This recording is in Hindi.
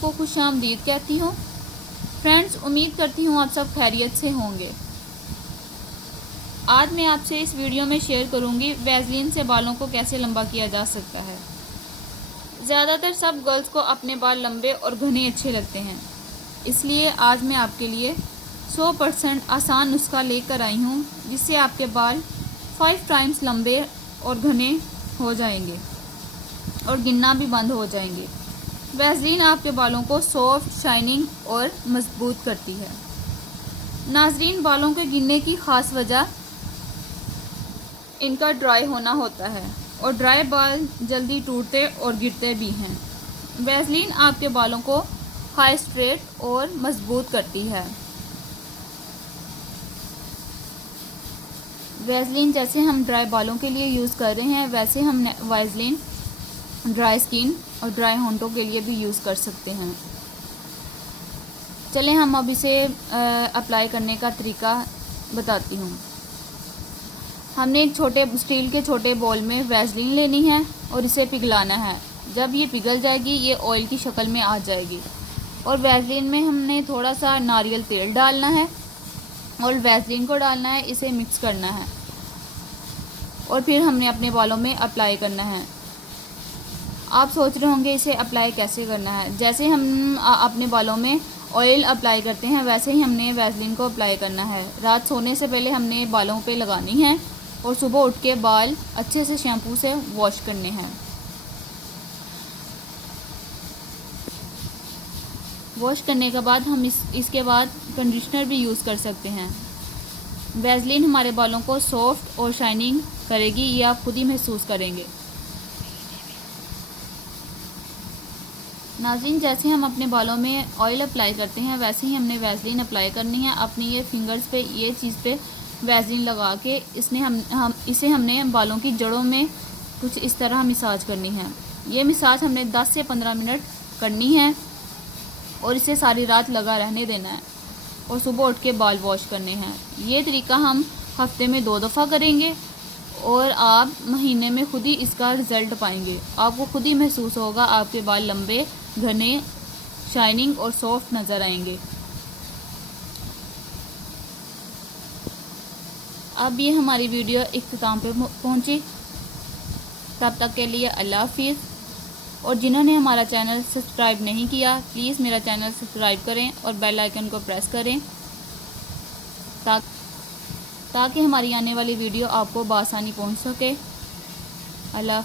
को खुशामदीद कहती हूँ। फ्रेंड्स, उम्मीद करती हूँ आप सब खैरियत से होंगे। आज मैं आपसे इस वीडियो में शेयर करूँगी वैसलीन से बालों को कैसे लंबा किया जा सकता है। ज़्यादातर सब गर्ल्स को अपने बाल लंबे और घने अच्छे लगते हैं, इसलिए आज मैं आपके लिए 100% आसान नुस्खा लेकर आई हूँ जिससे आपके बाल 5 टाइम्स लंबे और घने हो जाएंगे और गिरना भी बंद हो जाएंगे। वैसलीन आपके बालों को सॉफ्ट, शाइनिंग और मजबूत करती है। नाजरीन, बालों के गिरने की ख़ास वजह इनका ड्राई होना होता है और ड्राई बाल जल्दी टूटते और गिरते भी हैं। वैसलीन आपके बालों को हाइड्रेट और मजबूत करती है। वैसलीन जैसे हम ड्राई बालों के लिए यूज़ कर रहे हैं, वैसे हम वैसलीन ड्राई स्किन और ड्राई होंठों के लिए भी यूज़ कर सकते हैं। चलें हम अब इसे अप्लाई करने का तरीका बताती हूँ। हमने एक स्टील के छोटे बॉल में वैसलीन लेनी है और इसे पिघलाना है। जब ये पिघल जाएगी, ये ऑयल की शक्ल में आ जाएगी और वैसलीन में हमने थोड़ा सा नारियल तेल डालना है और वैसलीन को डालना है, इसे मिक्स करना है और फिर हमने अपने बालों में अप्लाई करना है। आप सोच रहे होंगे इसे अप्लाई कैसे करना है। जैसे हम अपने बालों में ऑयल अप्लाई करते हैं, वैसे ही हमने वैसलीन को अप्लाई करना है। रात सोने से पहले हमने बालों पे लगानी है और सुबह उठ के बाल अच्छे से शैम्पू से वॉश करने हैं। वॉश करने के बाद हम इसके बाद कंडीशनर भी यूज़ कर सकते हैं। वैसलीन हमारे बालों को सॉफ्ट और शाइनिंग करेगी, ये आप खुद ही महसूस करेंगे। नाज़रीन, जैसे हम अपने बालों में ऑयल अप्लाई करते हैं, वैसे ही हमने वैसलीन अप्लाई करनी है। अपनी ये फिंगर्स पे, ये चीज़ पे वैसलीन लगा के इसे हमने बालों की जड़ों में कुछ इस तरह मसाज करनी है। ये मसाज हमने 10 से 15 मिनट करनी है और इसे सारी रात लगा रहने देना है और सुबह उठ के बाल वॉश करने हैं। ये तरीका हम हफ्ते में 2 दफ़ा करेंगे और आप महीने में खुद ही इसका रिज़ल्ट पाएंगे। आपको खुद ही महसूस होगा, आपके बाल लंबे, घने, शाइनिंग और सॉफ्ट नज़र आएंगे। अब ये हमारी वीडियो इख्तिताम पे पहुंची। तब तक के लिए अल्लाह हाफिज़। और जिन्होंने हमारा चैनल सब्सक्राइब नहीं किया, प्लीज़ मेरा चैनल सब्सक्राइब करें और बेल आइकन को प्रेस करें ताकि हमारी आने वाली वीडियो आपको बआसानी पहुंच सके। अल्लाह।